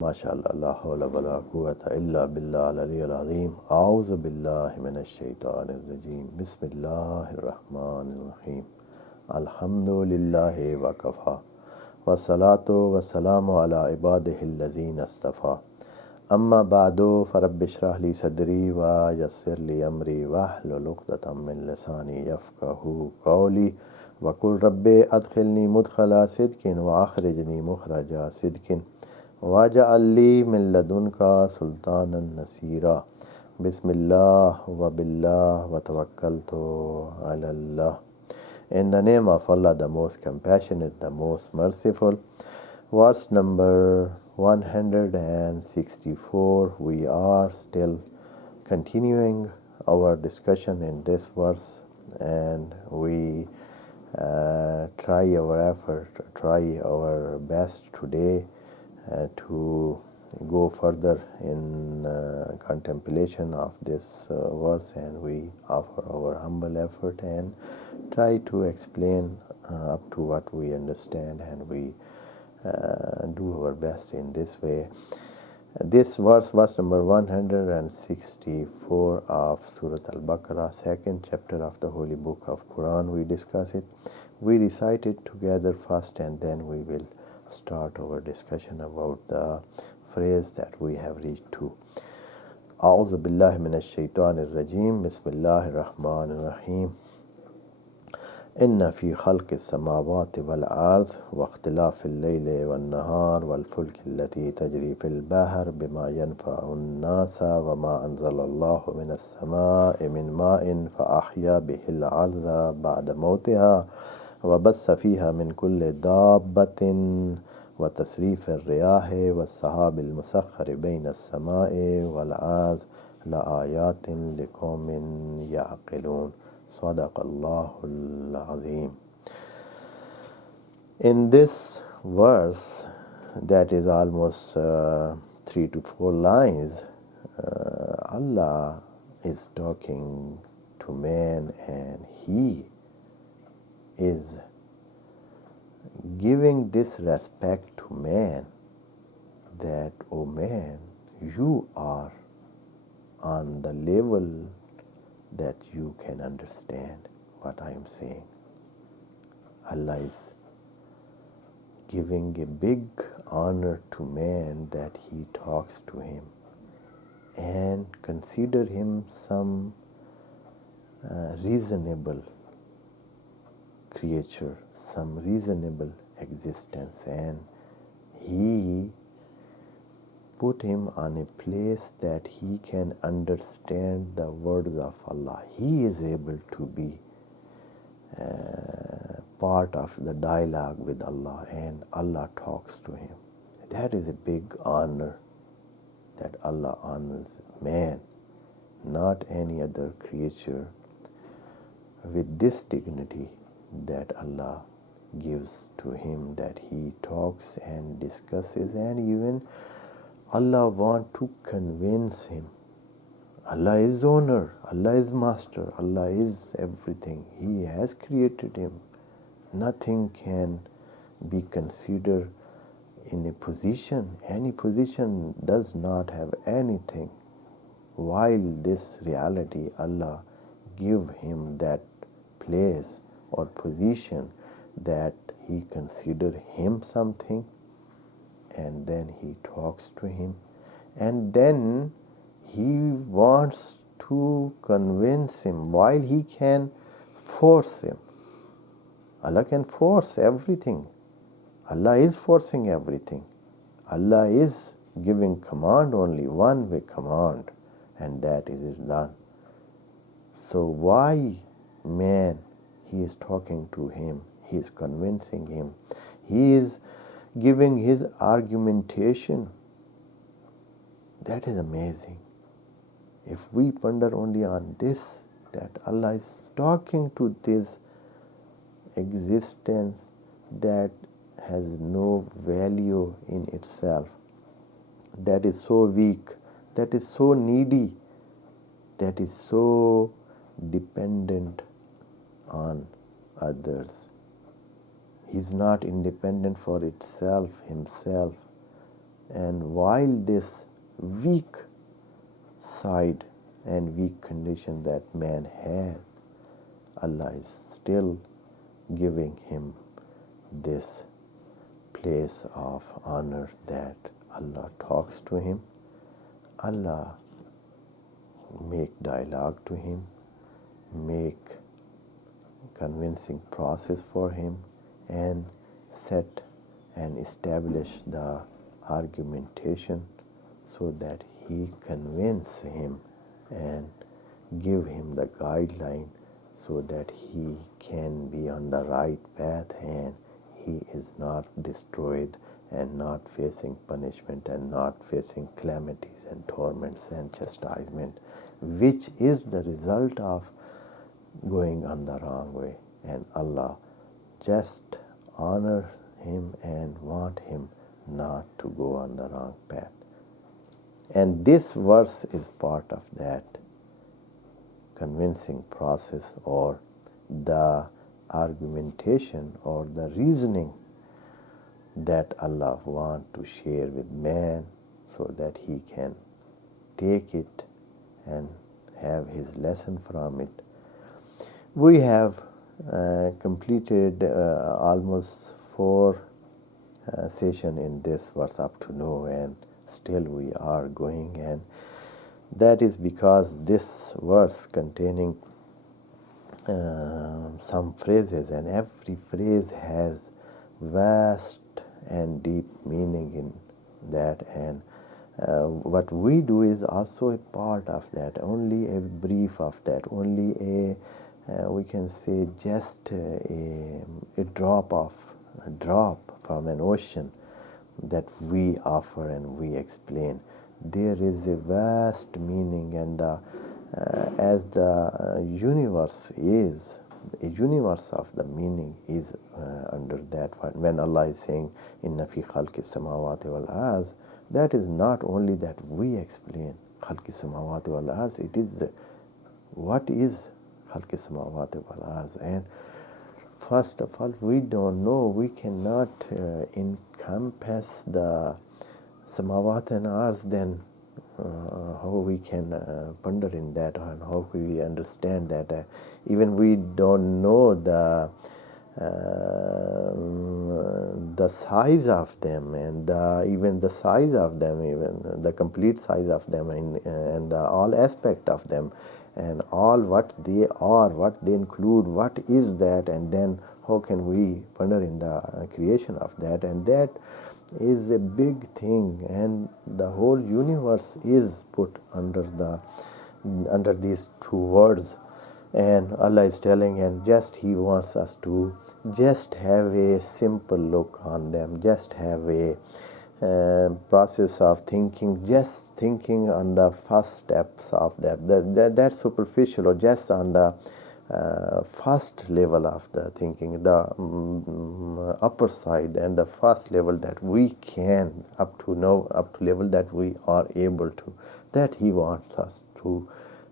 MashaAllah, la hawla wa la quwwata illa billah al-aliyyil azim. A'udhu billahi minash shaitanir rajim. Bismillahir rahmanir rahim. Alhamdulillahi wa kafa. Wa salatu wa salamu ala ibadihi alladhina astafa. Amma ba'du, farabbi shrah li sadri wa yassir li amri wahlul 'uqdatam min lisani yafqahu qawli. Wa qul rabbi adkhilni mudkhala sidqin wa akhrijni mukhraja sidqin. वाजअल ली मिन लदुनका सुल्तानन नसीरा बिस्मिल्लाह व बिल्लाह व तवक्कलतु अलल्लाह. In the name of Allah, the most compassionate, the most merciful. Verse number 164. We are still continuing our discussion in this verse, and we try our best today to go further in contemplation of this verse, and we offer our humble effort and try to explain up to what we understand, and we do our best in this way. This verse number 164 of Surah Al-Baqarah, second chapter of the Holy Book of Quran. We discuss it. We recite it together first, and then we will start our discussion about the phrase that we have reached to. A'udhu billahi minash shaitanir rajim. Bismillahir rahmanir rahim. Inna fi khalqis samawati wal ard wa ikhtilafil layli wan nahar wal fulki allati tajri fil bahr bima yanfa'u an-nasa wa ma anzala Allahu minas samaa'i min ma'in fa ahya bihil arda ba'da mawtiha وبث فيها من كل دابة وتصريف الرياح والسحاب المسخر بين السماء والأرض لآيات لقوم يعقلون. صدق الله العظيم. In this verse, that is almost 3 to 4 lines, Allah is talking to man, and He is giving this respect to man, that, oh man, you are on the level that you can understand what I am saying. Allah is giving a big honor to man that he talks to him and consider him some reasonable creature, some reasonable existence, and he put him on a place that he can understand the words of Allah. He is able to be part of the dialogue with Allah, and Allah talks to him. That is a big honor, that Allah honors man, not any other creature, with this dignity that Allah gives to him, that he talks and discusses, and even Allah wants to convince him. Allah is owner, Allah is master, Allah is everything. He has created him. Nothing can be considered in a position. Any position does not have anything, while this reality, Allah give him that place or position that he consider him something, and then he talks to him, and then he wants to convince him, while he can force him. Allah can force everything. Allah is forcing everything. Allah is giving command, only one way command, and that is done. So why man, he is talking to him, he is convincing him, he is giving his argumentation. That is amazing. If we ponder only on this, that Allah is talking to this existence that has no value in itself, that is so weak, that is so needy, that is so dependent on others. He is not independent for himself. And while this weak side and weak condition that man has, Allah is still giving him this place of honor that Allah talks to him, Allah make dialogue to him, make convincing process for him, and set and establish the argumentation so that he convince him and give him the guideline so that he can be on the right path and he is not destroyed and not facing punishment and not facing calamities and torments and chastisement, which is the result of going on the wrong way. And Allah just honor him and want him not to go on the wrong path. And this verse is part of that convincing process, or the argumentation or the reasoning that Allah wants to share with man so that he can take it and have his lesson from it. We have completed almost 4 sessions in this verse up to now, and still we are going, and that is because this verse containing some phrases, and every phrase has vast and deep meaning in that, and what we do is also a part of that, only a brief of that, only a we can say just a drop from an ocean that we offer and we explain. There is a vast meaning, and as the universe is, a universe of the meaning is under that. When Allah is saying, "Inna fi khalqi samawati wal arz," that is not only that we explain khalqi samawati wal arz, it is what is khalqi samawati wal arz. And first of all, we don't know, we cannot encompass the samawat and arz, then how we can ponder in that, and how we understand that. Even we don't know the size of them, and even the size of them, even the complete size of them, and all aspect of them, and all what they are, what they include, what is that, and then how can we ponder in the creation of that. And that is a big thing, and the whole universe is put under these 2 words. And Allah is telling, and just He wants us to just have a simple look on them, just have a process of thinking, just thinking on the first steps of that superficial, or just on the first level of the thinking, the upper side, and the first level that we can up to level that we are able to, that He wants us to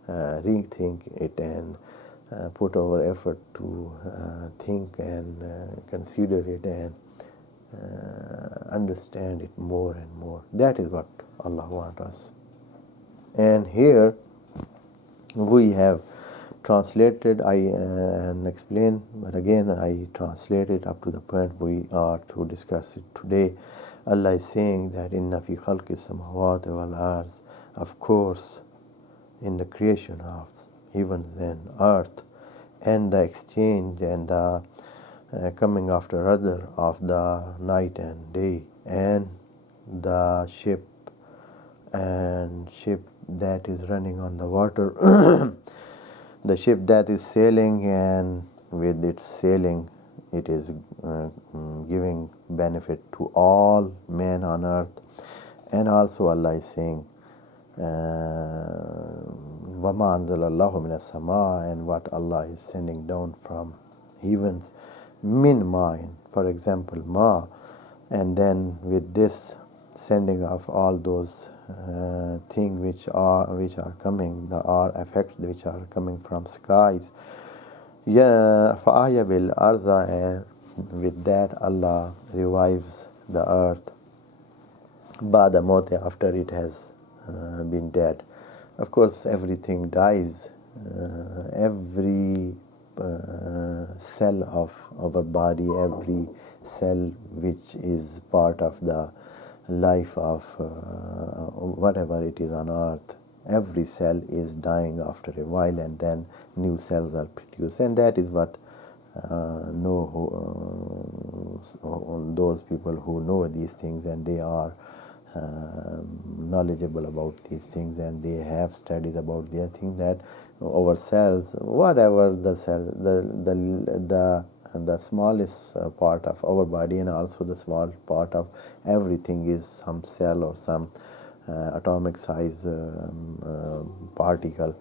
rethink it and put our effort to think and consider it and understand it more and more. That is what Allah wants us. And here we have translated and explained, but again I translated up to the point we are to discuss it today. Allah is saying that inna fi khalqi samawati wal arz, of course, in the creation of heavens and earth, and the exchange and the coming after other of the night and day, and the ship that is running on the water, the ship that is sailing, and with its sailing it is giving benefit to all men on earth. And also Allah is saying وَمَا أَنزَلَ اللَّهُ مِنَ السَّمَاءِ, and what Allah is sending down from heavens, min ma'in, for example, ma, and then with this sending of all those things which are coming, the effects which are coming from skies, فَأَحْيَا بِالْأَرْضَ, and with that Allah revives the earth. Ba'da mawt, after it has been dead. Of course, everything dies. Every cell of our body, every cell which is part of the life of whatever it is on earth, every cell is dying after a while, and then new cells are produced. And that is what those people who know these things, and they are knowledgeable about these things, and they have studies about their thing, that our cells, whatever the cell, the smallest part of our body, and also the small part of everything, is some cell or some atomic size particle,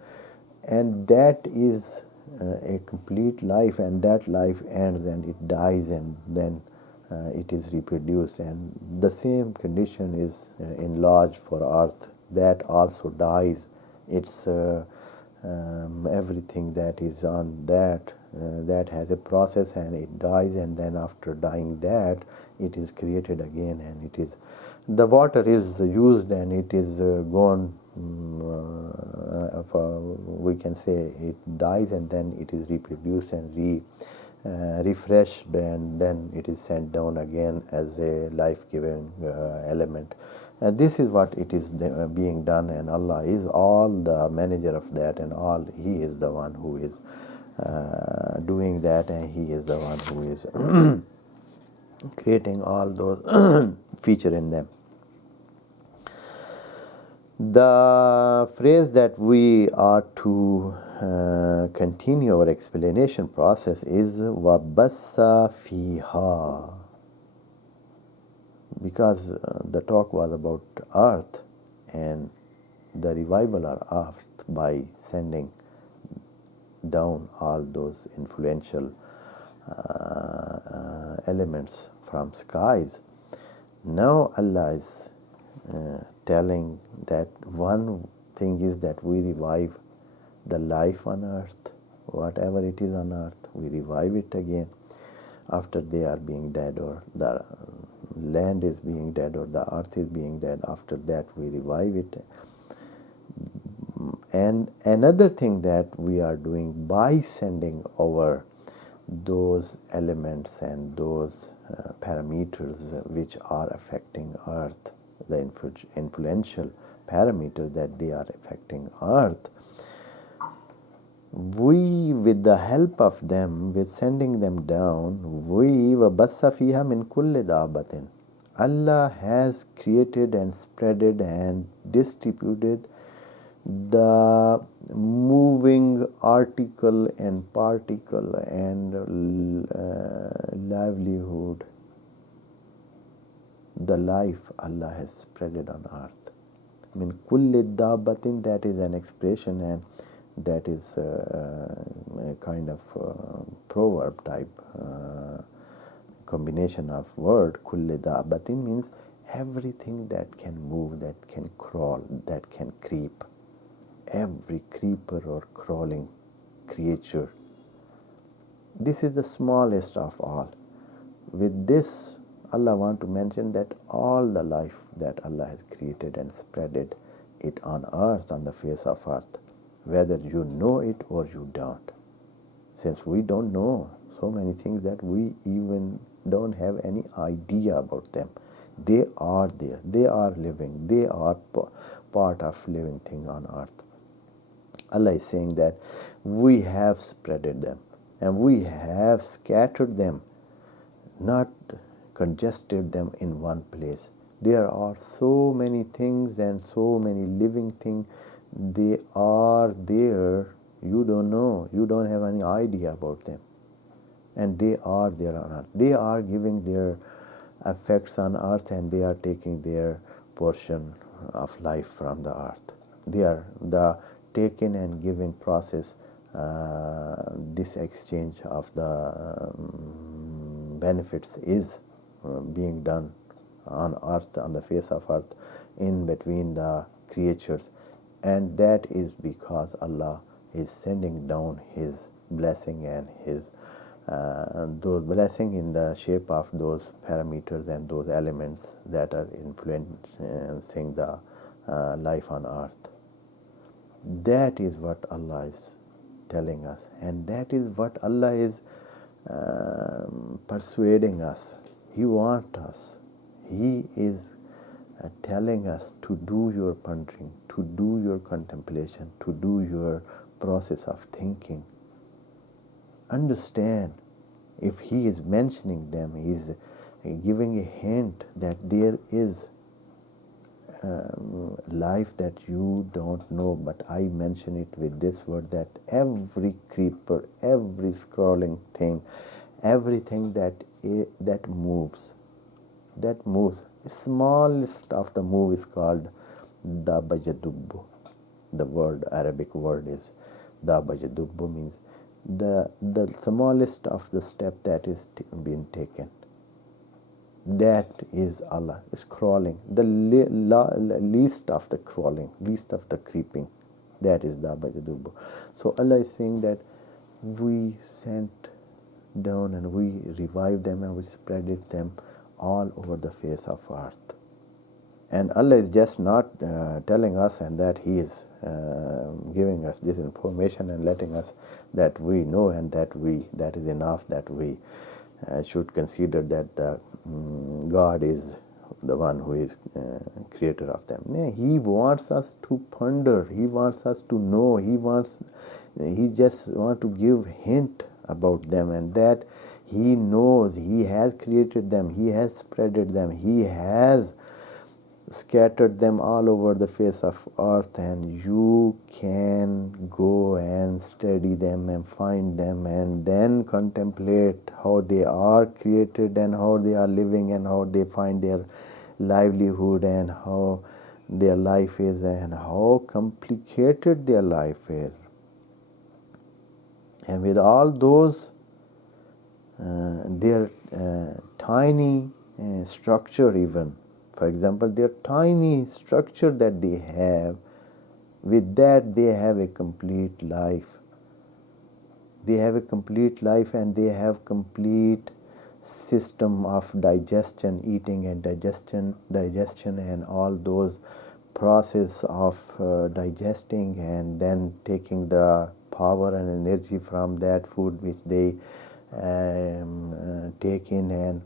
and that is a complete life, and that life ends and it dies, and then it is reproduced. And the same condition is enlarged for earth, that also dies. It's everything that is on that has a process, and it dies, and then after dying that, it is created again, and it is, the water is used, and it is gone, we can say it dies, and then it is reproduced and refreshed, and then it is sent down again as a life-giving element. This is what it is being done, and Allah is all the manager of that, and all He is the one who is doing that, and He is the one who is creating all those feature in them. The phrase that we are to continue our explanation process is وَبَثَّ فِيهَا, because the talk was about earth and the revival of earth by sending down all those influential elements from skies. Now Allah is telling that one thing is that we revive the life on earth, whatever it is on earth, we revive it again after they are being dead, or the land is being dead, or the earth is being dead. After that, we revive it. And another thing that we are doing by sending over those elements and those parameters which are affecting earth, the influential parameter that they are affecting earth, we, with the help of them, with sending them down, we وَبَثَّ فِيهَا مِنْ كُلِّ دَابَةٍ, Allah has created and spreaded and distributed the moving article and particle and livelihood, the life Allah has spreaded on earth. Min kulli dabbatin, that is an expression, and that is a kind of proverb type combination of word. Kulli dabbatin means everything that can move, that can crawl, that can creep. Every creeper or crawling creature. This is the smallest of all. With this, Allah wants to mention that all the life that Allah has created and spreaded it on earth, on the face of earth, whether you know it or you don't. Since we don't know so many things that we even don't have any idea about them. They are there. They are living. They are part of living thing on earth. Allah is saying that we have spreaded them and we have scattered them, not congested them in one place. There are so many things and so many living things. They are there. You don't know. You don't have any idea about them. And they are there on earth. They are giving their effects on earth, and they are taking their portion of life from the earth. They are the taken and giving process. This exchange of the benefits is being done on earth, on the face of earth, in between the creatures, and that is because Allah is sending down His blessing and His those blessing in the shape of those parameters and those elements that are influencing the life on earth. That is what Allah is telling us, and that is what Allah is persuading us. He wants us. He is telling us to do your pondering, to do your contemplation, to do your process of thinking. Understand, if He is mentioning them, He is giving a hint that there is life that you don't know, but I mention it with this word, that every creeper, every scrolling thing, everything that moves, the smallest of the move is called dabajadubbu. The word, Arabic word is dabajadubbu, means the smallest of the step that is being taken. That is Allah is crawling, the least of the crawling, least of the creeping. That is dabajadubbu. So Allah is saying that we sent down and we revived them and we spread them all over the face of earth. And Allah is just not telling us and that He is giving us this information and letting us that we know and that is enough, that we should consider that the God is the one who is creator of them. No, He wants us to ponder. He wants us to know. He just wants to give hint about them, and that He knows. He has created them. He has spreaded them. He has scattered them all over the face of earth, and you can go and study them and find them and then contemplate how they are created and how they are living and how they find their livelihood and how their life is and how complicated their life is. And with all those their tiny structure, even for example, their tiny structure that they have, with that they have a complete life. They have a complete life and they have complete system of digestion, eating and digestion and all those process of digesting and then taking the power and energy from that food which they take in, and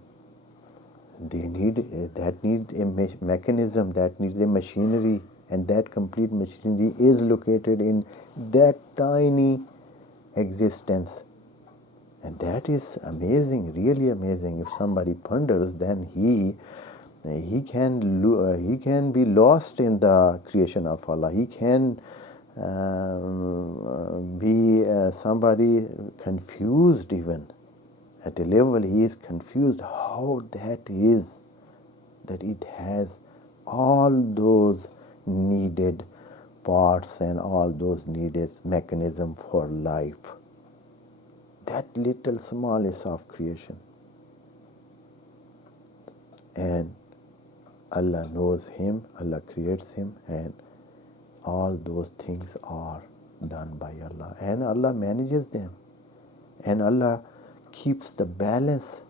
they need a mechanism, that needs a machinery, and that complete machinery is located in that tiny existence. And that is amazing, really amazing. If somebody ponders, then he can be lost in the creation of Allah. He can be somebody confused, even at a level he is confused how that is, that it has all those needed parts and all those needed mechanism for life. That little smallest of creation. And Allah knows him, Allah creates him, and all those things are done by Allah. And Allah manages them. And Allah keeps the balance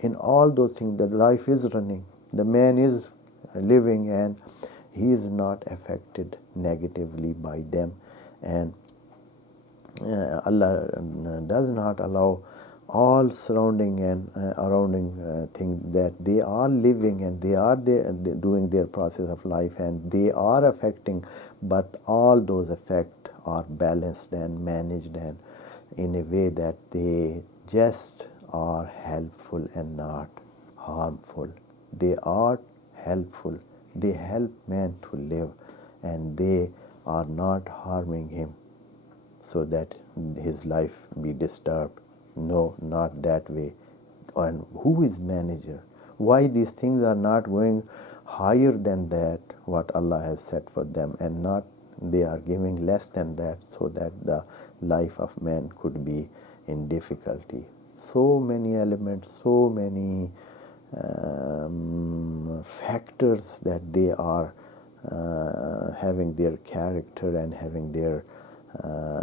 in all those things. The life is running, the man is living, and he is not affected negatively by them. And Allah does not allow all surrounding and things, that they are living and they are doing their process of life and they are affecting, but all those effects are balanced and managed and in a way that they just are helpful and not harmful. They are helpful. They help man to live, and they are not harming him so that his life be disturbed. No, not that way. And who is manager? Why these things are not going higher than that, what Allah has set for them, and not they are giving less than that, so that the life of man could be in difficulty. So many elements, so many factors that they are having their character and having their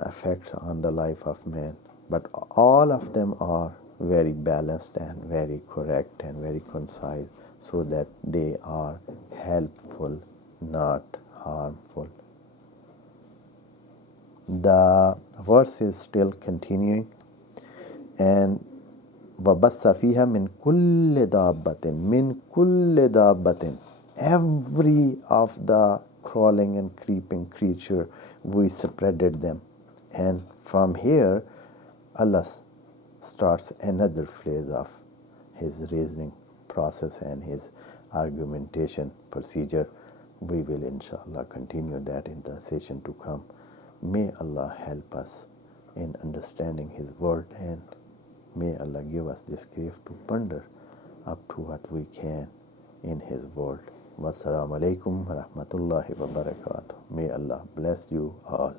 effects on the life of man. But all of them are very balanced and very correct and very concise, so that they are helpful, not harmful. The verse is still continuing, and وَبَثَّ فِيهَا مِنْ كُلِّ دَابَّةٍ مِنْ كُلِّ دَابَّةٍ. Every of the crawling and creeping creature, we spreaded them. And from here, Allah starts another phase of his reasoning process and his argumentation procedure. We will inshallah continue that in the session to come. May Allah help us in understanding his word, and may Allah give us this gift to ponder up to what we can in his word. Wassalamu alaikum wa rahmatullahi wa barakatuh. May Allah bless you all.